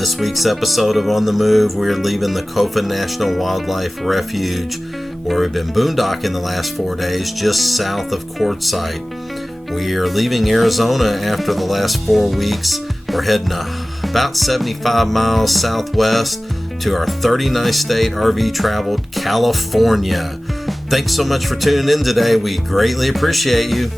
this week's episode of On the Move, we're leaving the Kofa National Wildlife Refuge, where we've been boondocking the last 4 days, just south of Quartzsite. We are leaving Arizona after the last 4 weeks. We're heading about 75 miles southwest to our 39th state RV traveled California. Thanks so much for tuning in today. We greatly appreciate you.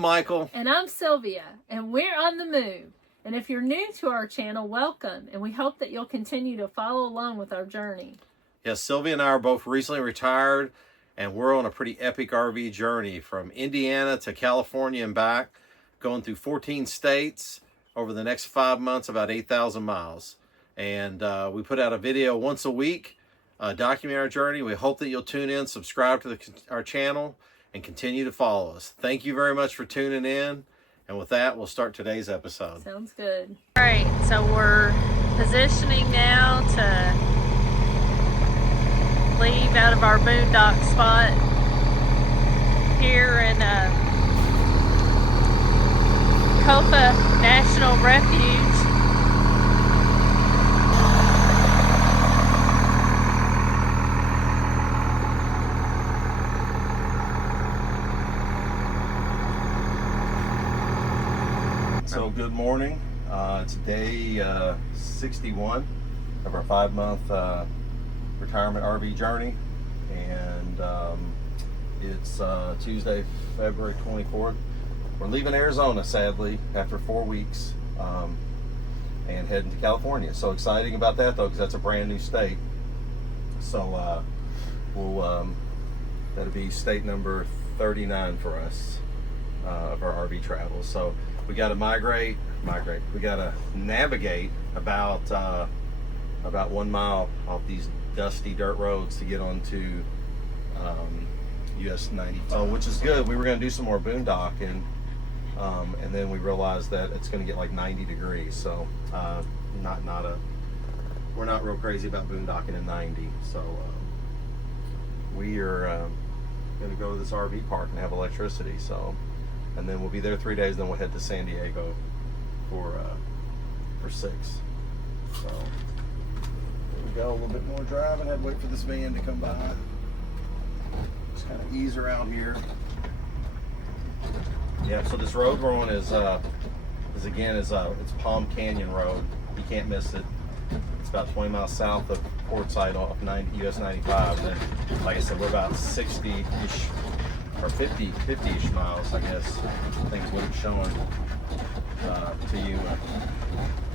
Michael. And I'm Sylvia, and we're on the move. And if you're new to our channel, welcome, and we hope that you'll continue to follow along with our journey. Yes, Sylvia and I are both recently retired, and we're on a pretty epic RV journey from Indiana to California and back, going through 14 states over the next 5 months, about 8,000 miles. And we put out a video once a week, document our journey. We hope that you'll tune in, subscribe to our channel, and continue to follow us. Thank you very much for tuning in. And with that, we'll start today's episode. Sounds good. All right, so we're positioning now to leave out of our boondock spot here in Kofa National Refuge. So good morning. It's day 61 of our 5-month retirement RV journey, and it's Tuesday, February 24th. We're leaving Arizona, sadly, after 4 weeks, and heading to California. So exciting about that, though, because that's a brand new state. So that'll be state number 39 for us of our RV travel. So we got to migrate. We got to navigate about 1 mile off these dusty dirt roads to get onto US 95, which is good. We were going to do some more boondocking, and then we realized that it's going to get like 90 degrees. So we're not real crazy about boondocking in 90. So we are going to go to this RV park and have electricity. So. And then we'll be there 3 days, then we'll head to San Diego for 6. So there we go, a little bit more driving. Had to wait for this van to come by. Just kind of ease around here. Yeah, so this road we're on is it's Palm Canyon Road. You can't miss it. It's about 20 miles south of Quartzsite off US 95. And then, like I said, we're about 60-ish or 50-ish miles, I guess. I think is what it's showing to you.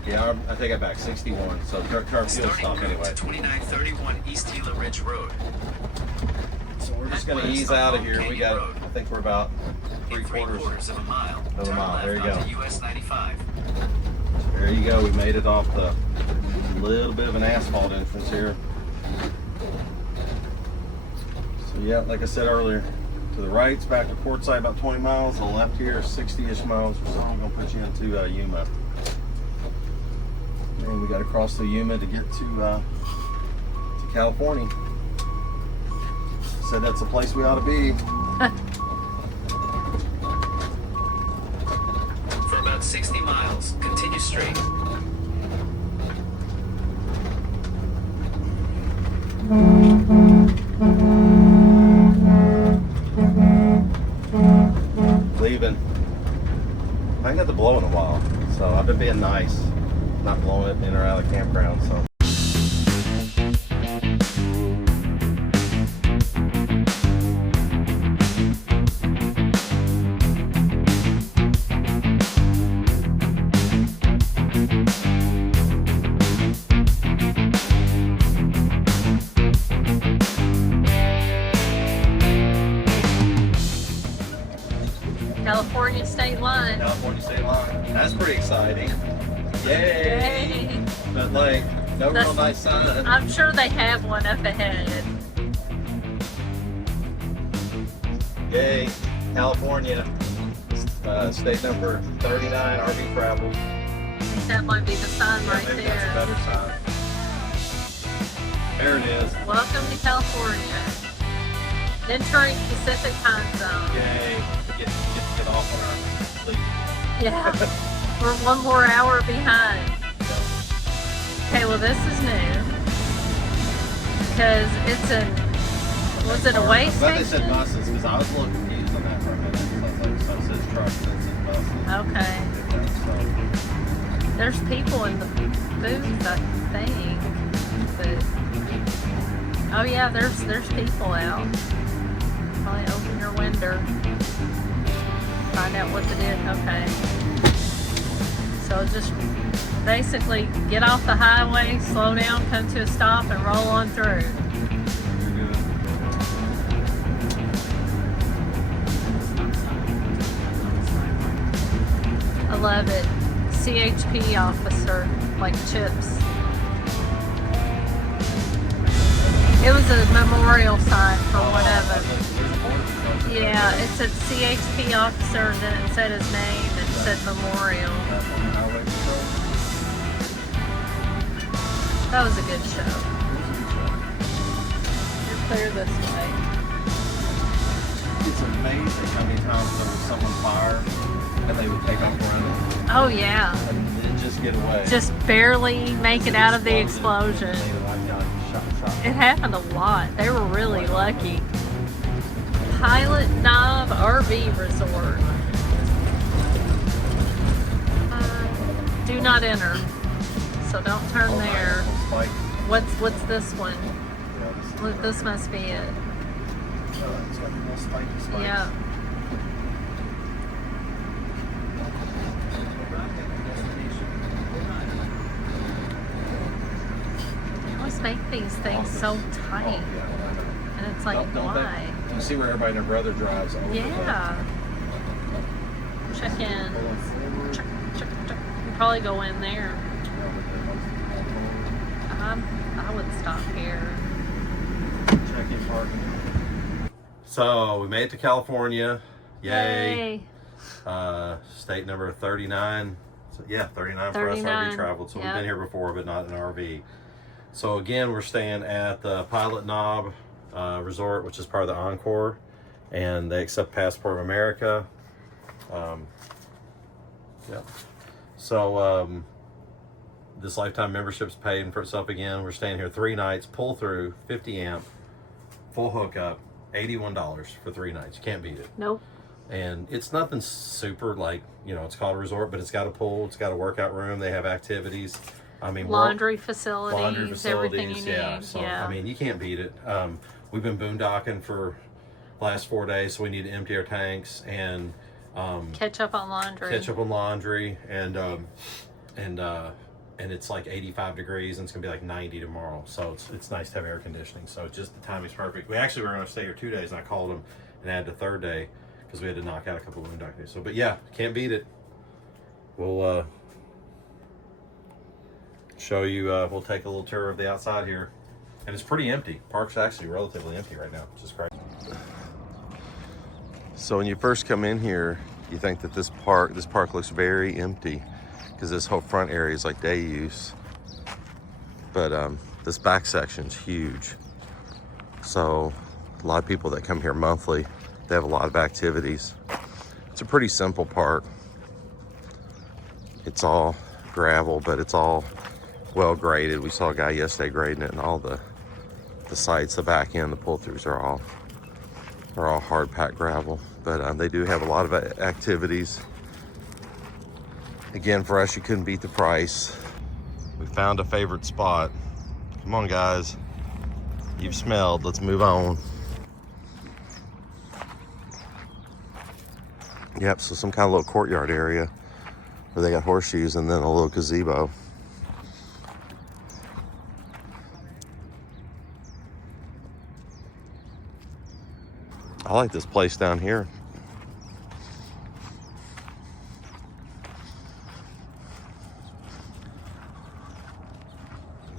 Yeah, I take it back, 61. So curb stop anyway. 2931 East Gila Ridge Road. So we're just going to ease out of here. I think we're about three-quarters of a mile. There you go. US 95. There you go. We made it off the little bit of an asphalt entrance here. So yeah, like I said earlier, to the right, it's back to Quartzsite, about 20 miles. To the left here, 60-ish miles or so. I'm going to put you into Yuma. And we got to cross the Yuma to get to California. Said that's the place we ought to be. For about 60 miles, continue straight. Leaving. I ain't got to blow in a while, so I've been being nice, not blowing it in or out of the campground. So. California state line. California state line. That's pretty exciting. Yay! Monument Lake. No real nice sign. I'm sure they have one up ahead. Yay, California. State number 39, RV travel. That might be the sign right Maybe there. that's a better sign. There it is. Welcome to California. Entering Pacific time zone. Yay. We get off on our sleep. Yeah. We're 1 more hour behind. Okay, well this is new. Because it's was it a way I bet they said station? buses, because I was a little confused on that for a minute. So it says trucks, it says buses. Okay. So, There's people in the booth, I think. But oh yeah, there's people out. Probably open your window. Find out what it is. Okay. So just basically get off the highway, slow down, come to a stop, and roll on through. I love it. CHP officer, like Chips. It was a memorial sign for one of them. Yeah, it said CHP officer, and then it said his name, and it said memorial. That was a good show. You're clear this way. It's amazing how many times there was someone fired and they would take off running Oh yeah. and then just get away. Just barely make it out of the explosion. They were like, shot. It happened a lot. They were really lucky. Pilot Knob RV Resort. Do not enter. So don't turn there. What's this one? This must be it. Yeah. They always make these things so tight. And it's like, why? You see where everybody and their brother drives over Yeah. Check in. Check. You probably go in there. I would stop here. Check-in parking. So we made it to California. Yay. State number 39. So, yeah, 39 for us 39. RV travel. So Yep. we've been here before, but not in an RV. So again, we're staying at the Pilot Knob Resort, which is part of the Encore, and they accept Passport of America. Yeah. So this lifetime membership's paying for itself again. We're staying here 3 nights, pull through, 50 amp, full hookup, $81 for 3 nights. You can't beat it. Nope. And it's nothing super like, it's called a resort, but it's got a pool, it's got a workout room, they have activities. I mean, Laundry facilities, everything you need. yeah. So, I mean, you can't beat it. We've been boondocking for the last 4 days, so we need to empty our tanks and catch up on laundry. And it's like 85 degrees and it's gonna be like 90 tomorrow. So it's nice to have air conditioning. So just the timing's perfect. We actually were gonna stay here 2 days and I called them and added the 3rd day because we had to knock out a couple of boondock days. So, but yeah, can't beat it. We'll show you, we'll take a little tour of the outside here. And it's pretty empty. Park's actually relatively empty right now, which is great. So when you first come in here, you think that this park looks very empty because this whole front area is like day use. But this back section's huge. So a lot of people that come here monthly, they have a lot of activities. It's a pretty simple park. It's all gravel, but it's all well graded. We saw a guy yesterday grading it, and all the sites, the back end, the pull-throughs are all hard packed gravel. But they do have a lot of activities. Again, for us, you couldn't beat the price. We found a favorite spot. Come on, guys. You've smelled. Let's move on. Yep, so some kind of little courtyard area where they got horseshoes and then a little gazebo. I like this place down here.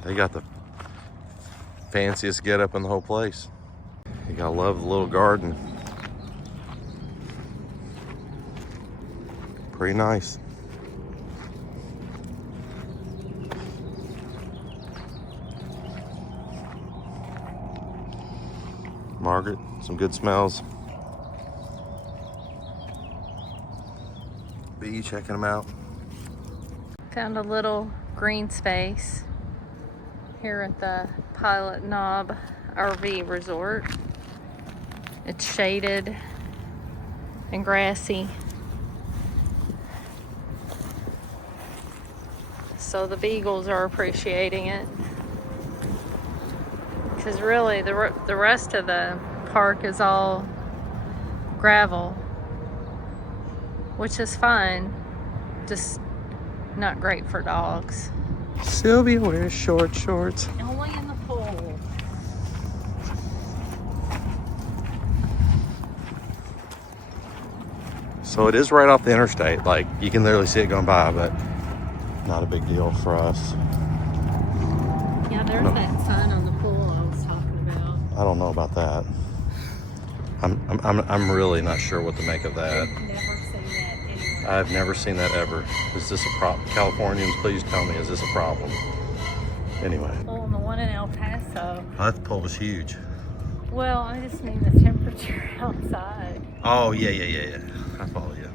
They got the fanciest getup in the whole place. You gotta love the little garden. Pretty nice. Margaret, some good smells. Be checking them out. Found a little green space here at the Pilot Knob RV Resort. It's shaded and grassy. So the beagles are appreciating it. Because really the rest of the park is all gravel, which is fine, just not great for dogs. Sylvia wears short shorts. Only in the pool. So it is right off the interstate. Like, you can literally see it going by, but not a big deal for us. Yeah, there's that sign on the pool I was talking about. I don't know about that. I'm really not sure what to make of that. Never seen that anywhere. I've never seen that ever. Is this a problem? Californians, please tell me, is this a problem? Anyway. Oh, and the one in El Paso. That pole was huge. Well, I just mean the temperature outside. Oh, yeah. I follow you.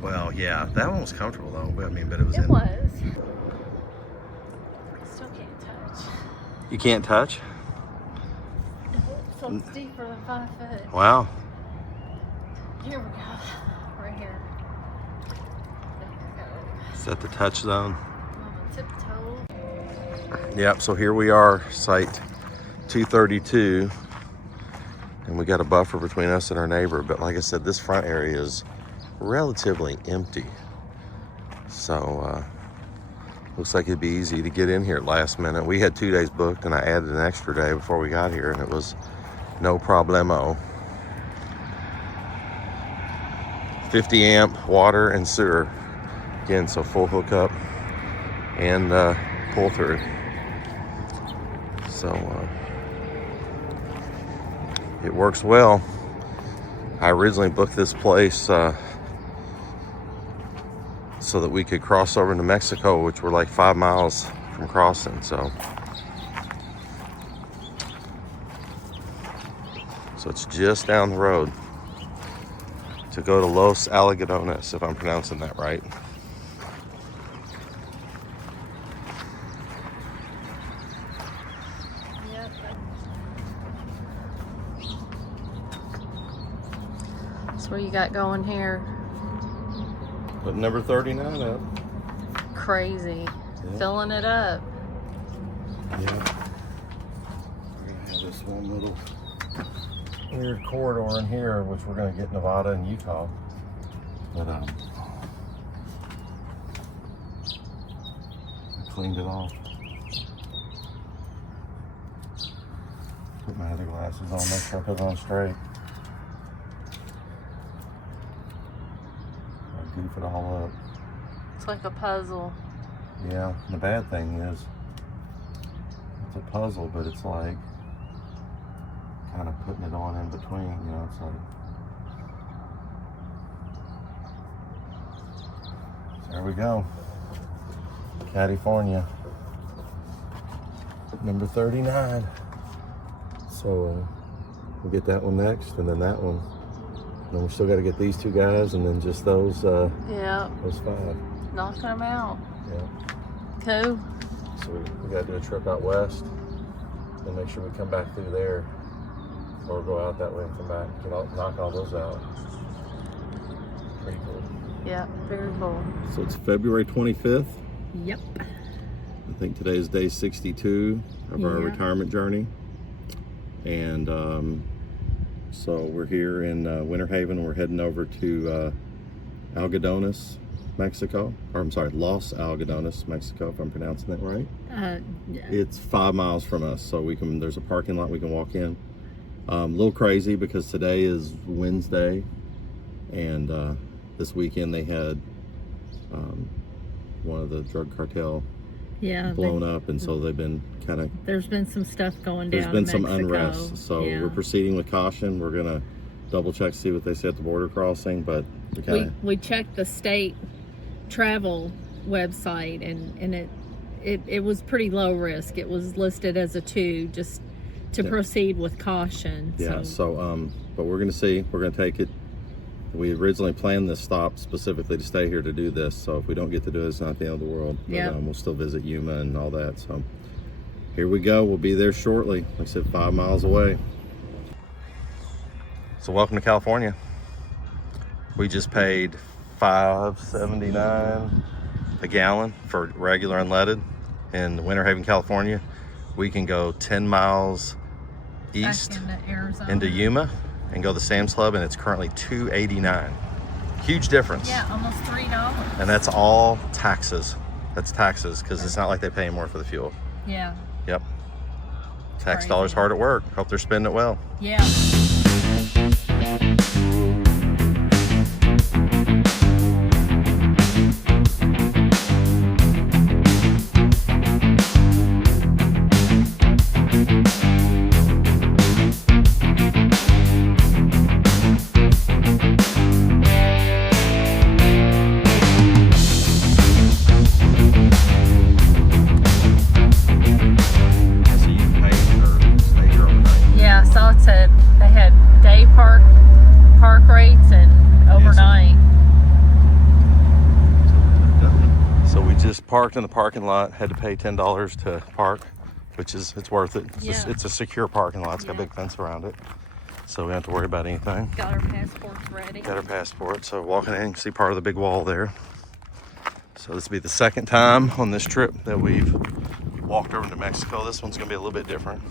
Well, yeah, that one was comfortable though. I mean, but it was It was. Still can't touch. You can't touch? So it's deeper than 5 foot. Wow. Here we go. Right here. There we go. Is that the touch zone? On my tiptoe. Yep, so here we are, site 232. And we got a buffer between us and our neighbor. But like I said, this front area is relatively empty. So, looks like it'd be easy to get in here at last minute. We had 2 days booked and I added an extra day before we got here and it was no problemo. 50 amp water and sewer. Again, so full hookup and pull through. So, it works well. I originally booked this place so that we could cross over into Mexico, which we're like 5 miles from crossing. So it's just down the road to go to Los Algodones, if I'm pronouncing that right. That's what you got going here. Put number 39 up. Crazy. Yeah. Filling it up. Yeah. We're gonna have this one little weird corridor in here, which we're gonna get Nevada and Utah. But I cleaned it off. Put my other glasses on, make sure I put it on straight. I goof it all up. It's like a puzzle. Yeah, the bad thing is it's a puzzle, but it's like kind of putting it on in between, you know, it's like, there we go. California. Number 39. So we'll get that one next and then that one. And then we still got to get these 2 guys and then just those Yeah. those 5. Knocking them out. Yeah. Cool. So we got to do a trip out west and make sure we come back through there or go out that way and come back. You know, knock all those out. Pretty cool. Yeah, very cool. So it's February 25th. Yep. I think today is day 62 of our Yeah. retirement journey. And so we're here in Winterhaven. We're heading over to Algodones, Mexico. Or I'm sorry, Los Algodones, Mexico, if I'm pronouncing that right. Yeah. It's 5 miles from us, so we can. There's a parking lot we can walk in. A little crazy because today is Wednesday, and this weekend they had one of the drug cartel blown up, and so they've been kind of. There's been some stuff going down. There's been some Mexico. unrest, so we're proceeding with caution. We're gonna double check to see what they say at the border crossing, but we checked the state travel website, and it was pretty low risk. It was listed as a 2, just to proceed with caution. Yeah. So but we're gonna see. We're gonna take it. We originally planned this stop specifically to stay here to do this, so if we don't get to do it, it's not the end of the world. But, we'll still visit Yuma and all that. So here we go. We'll be there shortly. Like I said, 5 miles away. So welcome to California. We just paid $5.79 a gallon for regular unleaded in Winterhaven, California. We can go 10 miles east into Yuma and go to the Sam's Club, and it's currently $2.89. Huge difference. Yeah, almost $3. And that's all taxes. That's taxes, because it's not like they pay more for the fuel. Yeah. Yep. Tax dollars hard at work. Hope they're spending it well. Yeah. They had day park rates and overnight. So we just parked in the parking lot, had to pay $10 to park, which is, it's worth it. It's a secure parking lot. It's got a big fence around it, so we don't have to worry about anything. Got our passports ready. Got our passport. So walking in, you can see part of the big wall there. So this will be the second time on this trip that we've walked over to Mexico. This one's gonna be a little bit different.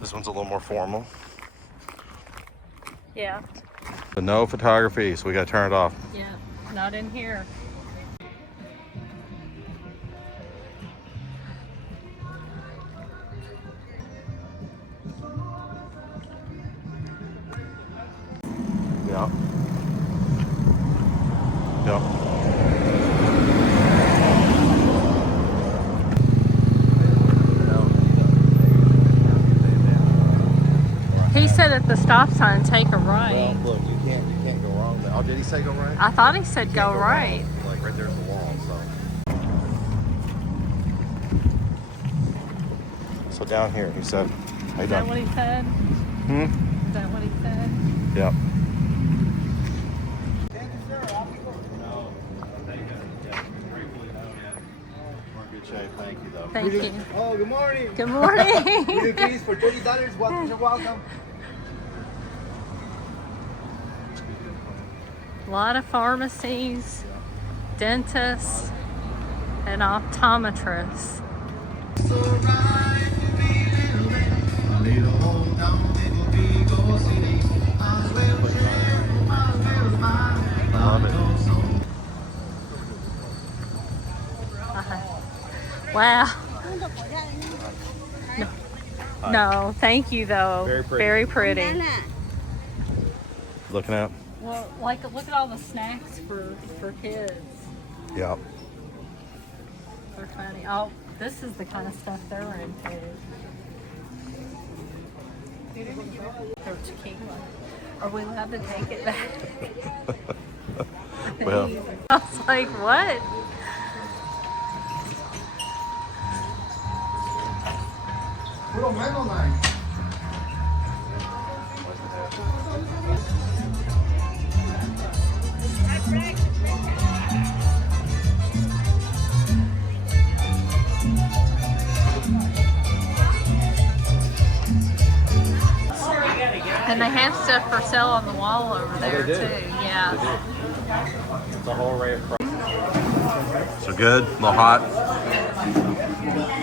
This one's a little more formal. Yeah. But no photography, so we gotta turn it off. Yeah, not in here. Yeah. Yeah. He said at the stop sign, take a right. Well, look, you can't go wrong there. Oh, did he say go right? I thought he said go right. Wrong. Like right there's the wall, so down here, he said, hey, Is that what he said? Is that what he said? Yep. Thank you, sir. I'll be We're in good shape. Thank you, though. Thank you. Oh, good morning. Good morning. New fees for $30. Welcome. You're welcome. A lot of pharmacies, dentists, and optometrists. I love it. Wow. No, thank you though. Very pretty. Very pretty. Looking at? Well, like look at all the snacks for kids. Yep. They're funny. Oh, this is the kind of stuff they're into. Their tequila. Are we allowed to take it back? Well, I was like, what? Puro mango line. And they have stuff for sale on the wall over there do. too. Yeah. it's a whole array of So good, a little hot.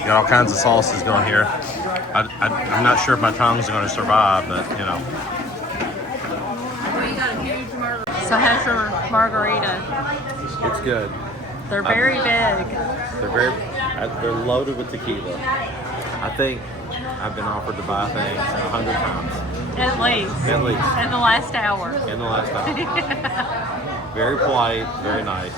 Got all kinds of sauces going here. I'm not sure if my tongue's going to survive, but you know. So how's your margarita? It's good. They're very big. They're loaded with tequila. I think I've been offered to buy things 100 times. At least. At least. In the last hour. In the last hour. Very polite, very nice.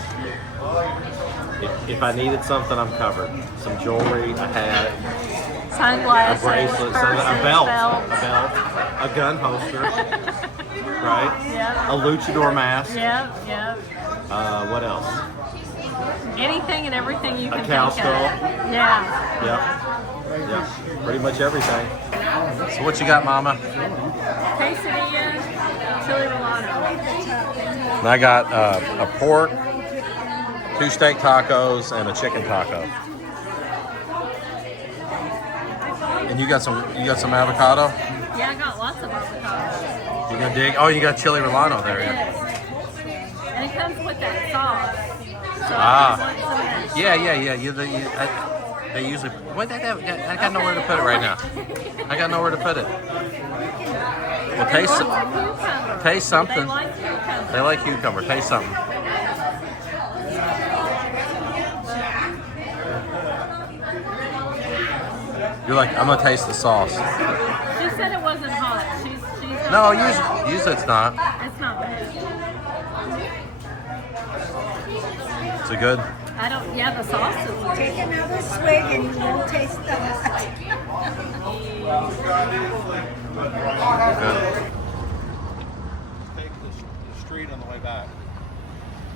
If I needed something, I'm covered. Some jewelry, a hat, a Sunglasses, bracelet, purses, a belt, a gun holster, right? Yep. A luchador mask. Yep, yep. What else? Anything and everything you can cow think skull. of. Yeah. Yep. Pretty much everything. So what you got, Mama? Quesadilla, chili rolado. And I got a pork, 2 steak tacos, and a chicken taco. And you got some avocado? Yeah, I got lots of avocado. You gonna dig? Oh, you got chili rolado there, yeah. Yes. And it comes with that sauce. So They usually. Wait, I got nowhere to put it right now. I got nowhere to put it. Well, taste something. They like cucumber. Taste something. You're like, I'm gonna taste the sauce. She said it wasn't hot. She's No, usually it's not. It's not bad. Is it good? I don't. Yeah, the sauce is. Take another swig and you won't taste the hot. Good. Take the street on the way back,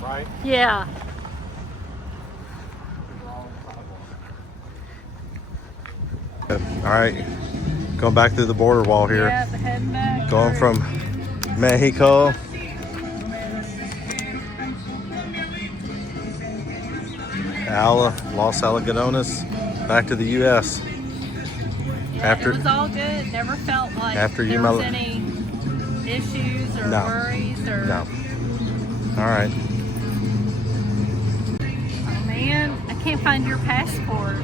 right? Yeah. All right, going back through the border wall here. Yep, heading back. Going from Mexico Los Algodones back to the U.S. Yeah, After it was all good. Never felt like after there Yuma- was any issues or No. worries or. No. All right. Oh man, I can't find your passport.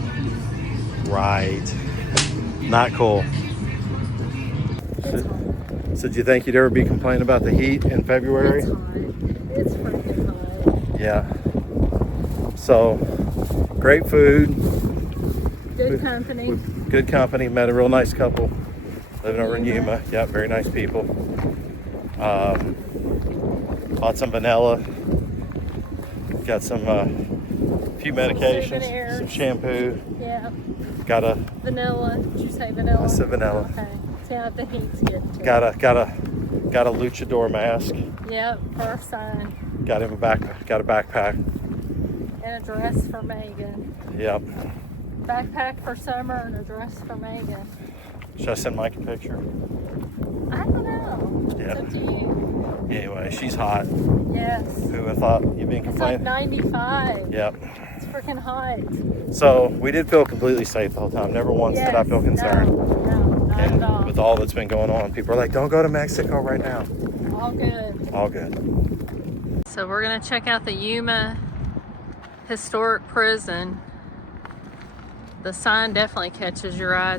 Right. Not cool. So, do you think you'd ever be complaining about the heat in February? It's hot. It's freaking hot. Yeah. So, great food. Good company. With good company. Met a real nice couple living over in Yuma. Yeah, very nice people. Bought some vanilla. Got some few medications, Souvenirs. some shampoo. Yeah. Got a Vanilla. Did you say vanilla? I said vanilla. Okay. See how the heat's getting to got a luchador mask. it. Yep. First sign. Got a backpack. And a dress for Megan. Yep. Backpack for summer and a dress for Megan. Should I send Mike a picture? I don't know. Yeah. It's up to you. Anyway, she's hot. Yes. Who would have thought you've been It's like complaining? 95. Yep. It's freaking hot. So we did feel completely safe the whole time. Never once did I feel concerned. No, not And at all. with all that's been going on, people are like, "Don't go to Mexico right now." All good. All good. So we're gonna check out the Yuma Historic Prison. The sign definitely catches your eye.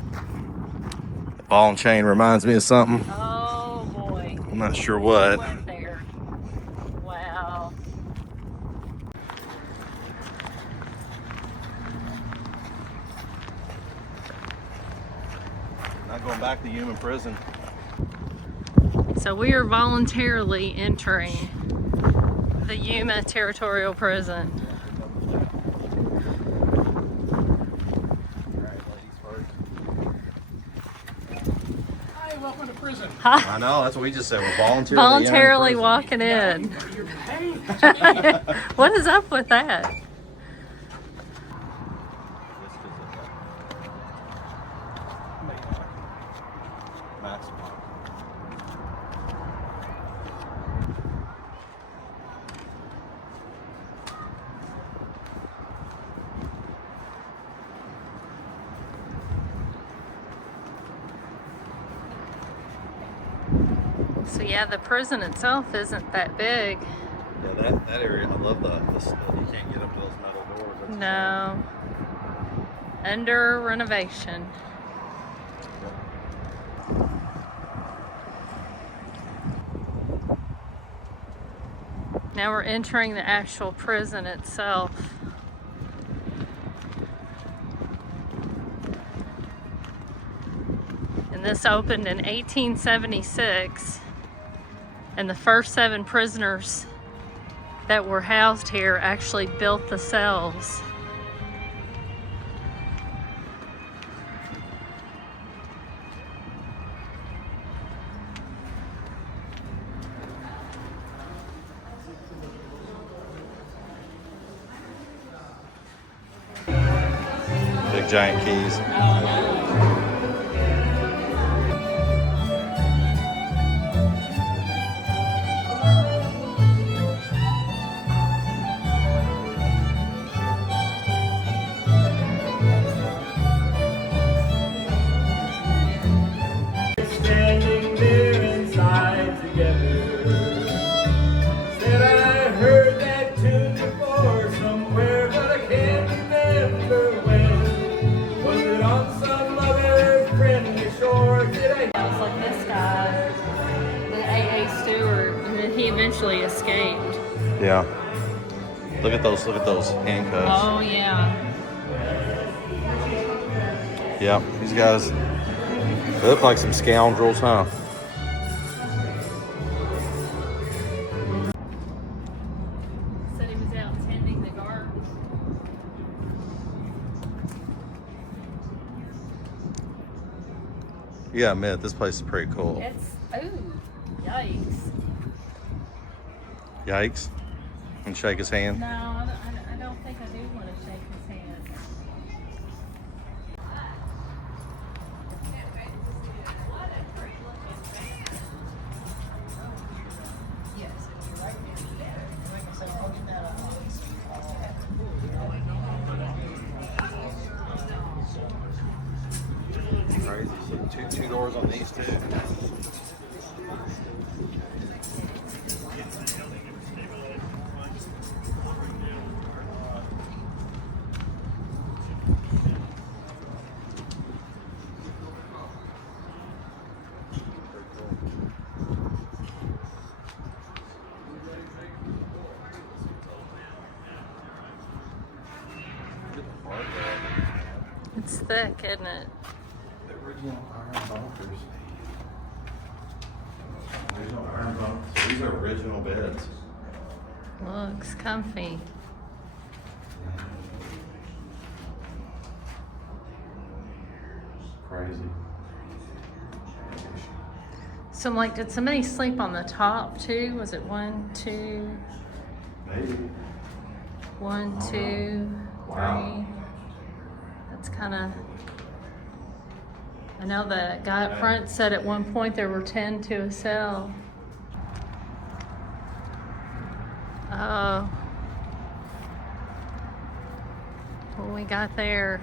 The ball and chain reminds me of something. Oh boy. I'm not sure what. Went there. Wow. Not going back to Yuma prison. So we are voluntarily entering the Yuma Territorial Prison. I know, that's what we just said. We're Voluntarily walking in. What is up with that? So yeah, the prison itself isn't that big. Yeah, that area, I love the you can't get up to those metal doors. That's No. Under renovation. Now we're entering the actual prison itself. And this opened in 1876. And the first 7 prisoners that were housed here actually built the cells. Big giant keys. Standing there inside together. Said I heard that tune before somewhere, but I can't remember when. Was it on some other friendly shore? Did I? It was like this guy, the AA steward, and then he eventually escaped. Yeah. Look at those handcuffs. Oh yeah. Yeah, these guys, they look like some scoundrels, huh? Said he was out tending the garden. Yeah, admit this place is pretty cool. It's ooh, yikes. Yikes. And shake his hand. No, I don't think I do want to shake his hand. Crazy. Two doors on these two. It's thick, isn't it? The original iron bunkers. There's no iron bunkers. These are original beds. Looks comfy. Crazy. So I'm like, did somebody sleep on the top too? Was it 1, 2, Maybe. 1, 2, 3? Wow. That's kind of. I know the guy up front said at one point there were 10 to a cell. Oh. What we got there?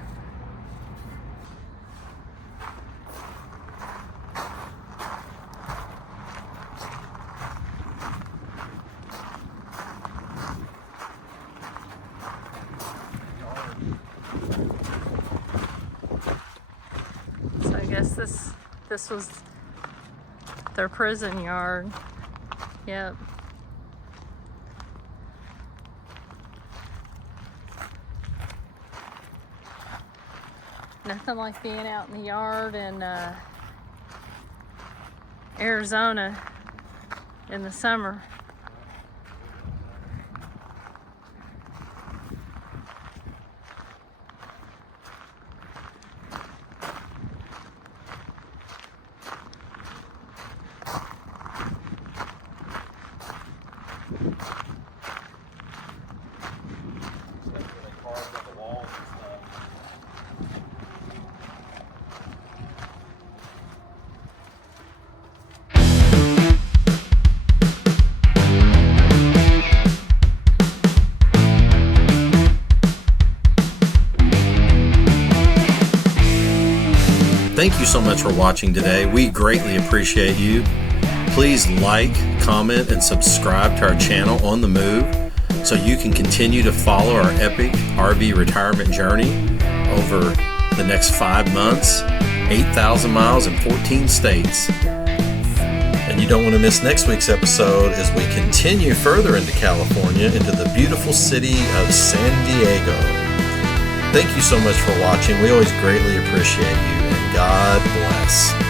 So I guess this was their prison yard. Yep. Nothing like being out in the yard in Arizona in the summer. Thank you so much for watching today. We greatly appreciate you. Please like, comment, and subscribe to our channel On the Move so you can continue to follow our epic RV retirement journey over the next 5 months, 8,000 miles in 14 states. And you don't want to miss next week's episode as we continue further into California, into the beautiful city of San Diego. Thank you so much for watching. We always greatly appreciate you, and God bless.